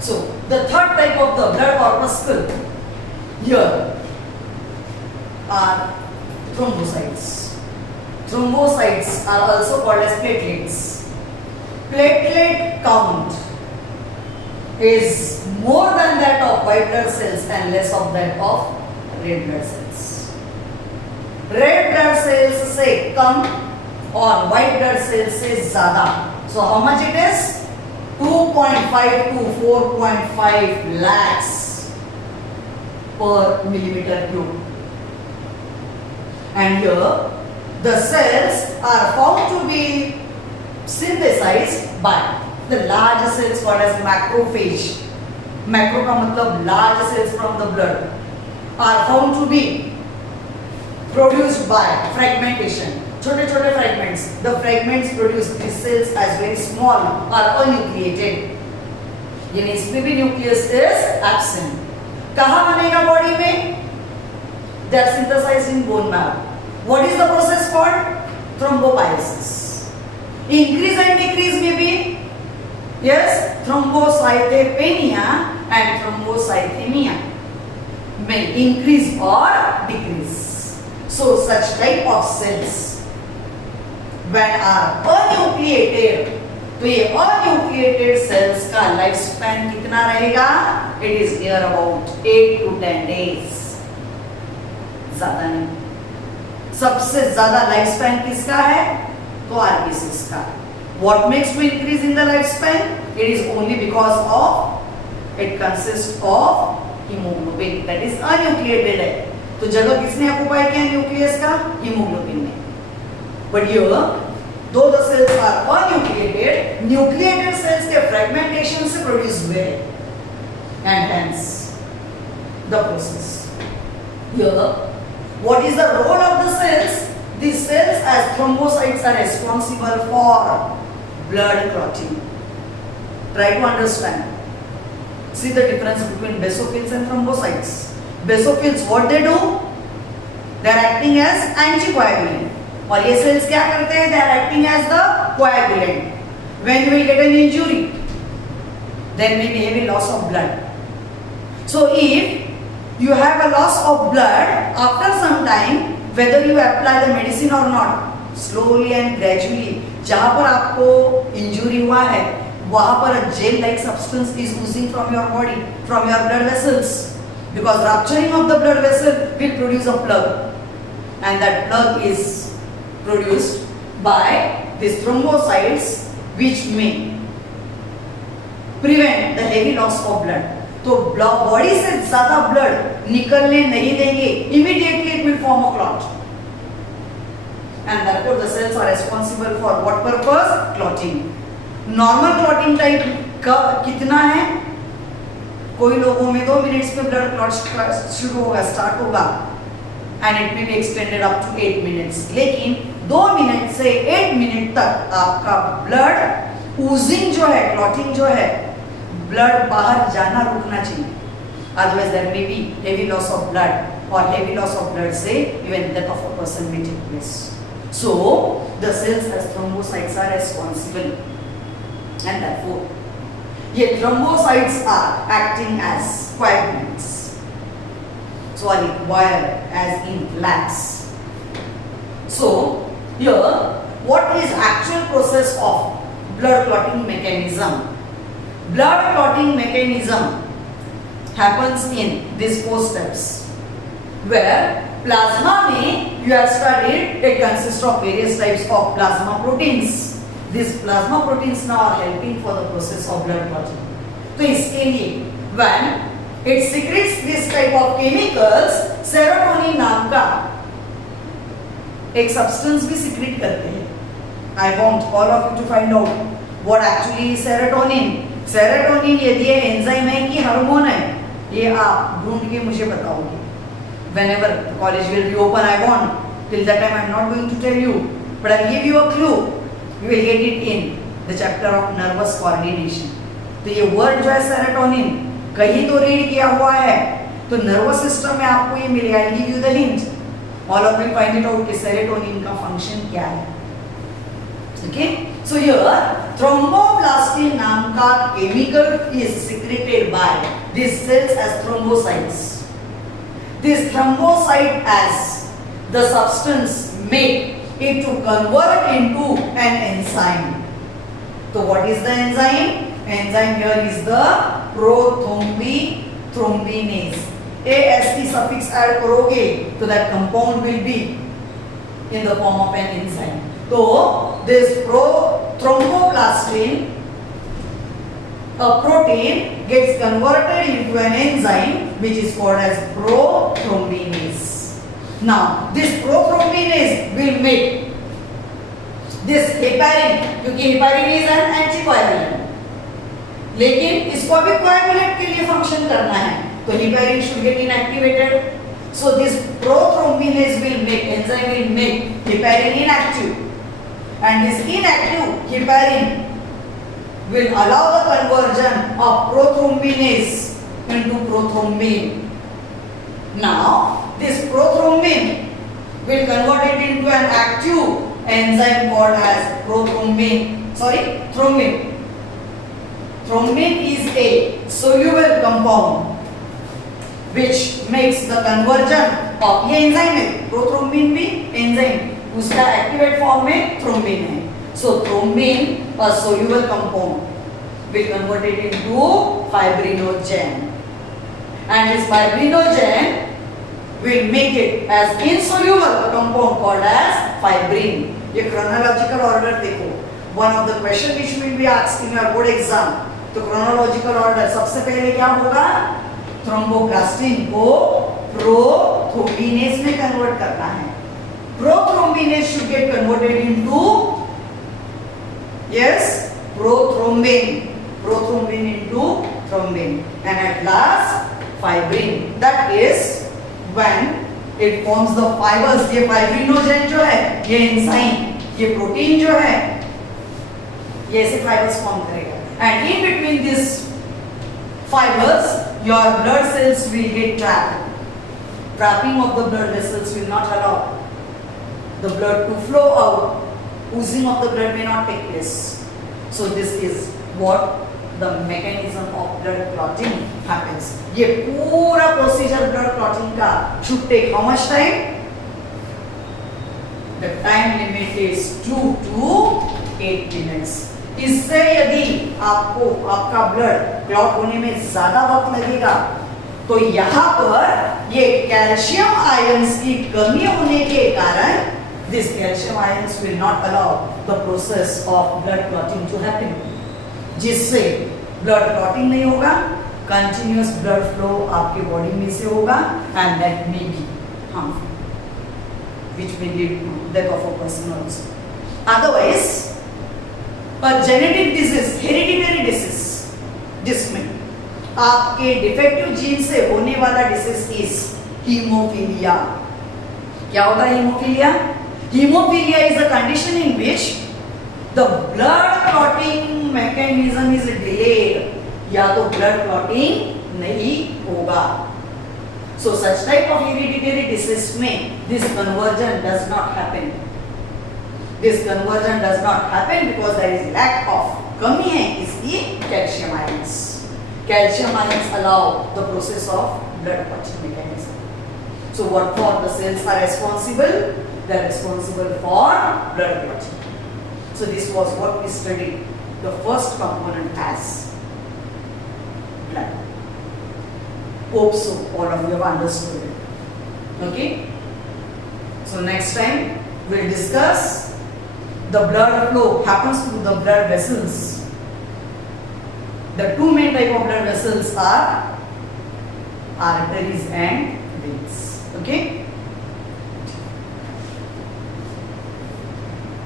So the third type of the blood corpuscle here are thrombocytes. Thrombocytes are also called as platelets. Platelet count is more than that of white blood cells and less of that of red blood cells. Red blood cells से कम और white blood cells से ज़्यादा. So how much it is? 2.5 to 4.5 lakhs per millimeter cube. And here the cells are found to be synthesized by the large cells called as macrophage. Macro का मतलब large cells from the blood are found to be produced by fragmentation. छोटे छोटे fragments. The fragments produce these cells as very small or unnucleated. यानी इसमें भी nucleus is absent. कहाँ बनेगा body में? They are synthesized in bone marrow. What is the process called? Thrombopoiesis. Increase and decrease may be yes, thrombocytopenia and thrombocythemia may increase or decrease. So such type of cells when are unnucleated, तो ये unnucleated cells का life span कितना रहेगा? It is near about 8 to 10 days. ज्यादा नहीं. सबसे ज्यादा life span किसका है? तो RBCs का. What makes to increase in the lifespan? It is only because of it consists of hemoglobin that is unnucleated है. तो जगह किसने ऑक्युपाई किया न्यूक्लियस का? हीमोग्लोबिन ने. But here, though the cells are unnucleated, nucleated cells के fragmentation से produce हुए and hence the process. Here, what is the role of the cells? These cells as thrombocytes are responsible for blood clotting. Try to understand. See the difference between basophils and thrombocytes. Basophils, what they do? They are acting as anticoagulant. और ये cells क्या करते हैं? They are acting as the coagulant. When you will get an injury, there may be heavy loss of blood. So if you have a loss of blood after some time, whether you apply the medicine or not, slowly and gradually, जहाँ पर आपको injury हुआ है, वहाँ पर gel like substance is oozing from your body, from your blood vessels, because rupturing of the blood vessel will produce a plug, and that plug is produced by these thrombocytes, which may prevent the heavy loss of blood. तो body से ज्यादा blood निकलने नहीं देंगे, immediately it will form a clot, and therefore the cells are responsible for what purpose? Clotting. Normal clotting type का कितना है? कोई लोगों में 2 मिनट्स में ब्लड क्लॉट शुरू होगा, स्टार्ट होगा, and it may be extended up to 8 minutes. लेकिन 2 मिनट से 8 मिनट तक आपका ब्लड ओजिंग जो है, क्लॉटिंग जो है, ब्लड बाहर जाना रुकना चाहिए. Otherwise there may be heavy loss of blood, or heavy loss of blood से even death of a person may take place. So the cells as thrombocytes are responsible, and therefore ये thrombocytes are acting as coagulants. So are required as in lakhs. So here what is actual process of blood clotting mechanism? Blood clotting mechanism happens in these 4 steps, where plasma में you have studied it consists of various types of plasma proteins. These plasma proteins now are helping for the process of blood clotting. तो इसके लिए when it secretes this type of chemicals, serotonin नाम का एक substance भी secrete करते हैं. I want all of you to find out what actually is serotonin. Serotonin यदि ये एंजाइम है कि हार्मोन है, ये आप ढूंढ के मुझे बताओगे. Whenever college will reopen, I want. Till that time, I am not going to tell you, but I will give you a clue. You will get it in the chapter of nervous coordination. तो ये word जो है serotonin कहीं तो read किया हुआ है, तो नर्वस सिस्टम में आपको ये मिलेगा. I give you the hint. All of you find it out कि सेरोटोनिन का फंक्शन क्या है. Okay? So here thromboplastin नाम का chemical is secreted by these cells as thrombocytes. This thrombocyte as the substance make it to convert into an enzyme. So what is the enzyme? Enzyme here is the prothrombinase. AST suffix add करोगे तो that compound will be in the form of an enzyme. So this thromboplastin, a protein, gets converted into an enzyme which is called as prothrombinase. Now this prothrombinase will make this heparin, क्योंकि heparin is an anticoagulant, लेकिन इसको भी coagulant के लिए function करना है तो heparin should get inactivated. So this prothrombinase will make, enzyme will make heparin inactive, and this inactive heparin will allow the conversion of prothrombinase into prothrombin. Now this prothrombin will convert it into an active enzyme called as thrombin. Thrombin is a soluble compound which makes the conversion of, ये enzyme है, prothrombin भी enzyme, उसका activate form में thrombin है. So thrombin, a soluble compound, will convert it into fibrinogen, and this fibrinogen will make it as insoluble compound called as fibrin. ये chronological order देखो. One of the question which will be asked in your board exam. तो chronological order सबसे पहले क्या होगा? Thromboplastin को prothrombinase में convert करना है. Prothrombinase should get converted into prothrombin into thrombin, and at last fibrin. That is when it forms the fibers. ये fibrinogen जो है, ये enzyme, ये protein जो है, ये ऐसे fibers form करेगा, and in between these fibers your blood cells will get trapped. Trapping of the blood vessels will not allow the blood to flow out. Oozing of the blood may not take place. So this is what the mechanism of blood clotting happens. ये पूरा procedure blood clotting का should take how much time? The time limit is 2 to 8 minutes. इससे यदि आपको आपका blood clot होने में ज्यादा वक्त लगेगा तो यहाँ पर ये कैल्शियम आयंस की कमी होने के कारण this calcium ions will not allow the process of blood clotting to happen, जिससे blood clotting नहीं होगा, continuous blood flow आपके बॉडी में से होगा, and that may be harmful, which may lead to death of a person also. Otherwise, a genetic disease, hereditary disease, जिसमें आपके defective gene से होने वाला disease is hemophilia. क्या होता है hemophilia? Hemophilia is a condition in which the blood clotting mechanism is delayed, या तो blood clotting नहीं होगा. So such type of hereditary disease में this conversion does not happen. This conversion does not happen because there is lack of, कमी है इसकी calcium ions. Calcium ions allow the process of blood clotting mechanism. So what for the cells are responsible? They are responsible for blood clotting. So this was what we studied. The first component as blood. Hope so all of you have understood it. Okay? So next time we'll discuss the blood flow happens through the blood vessels. The two main type of blood vessels are arteries and veins. Okay?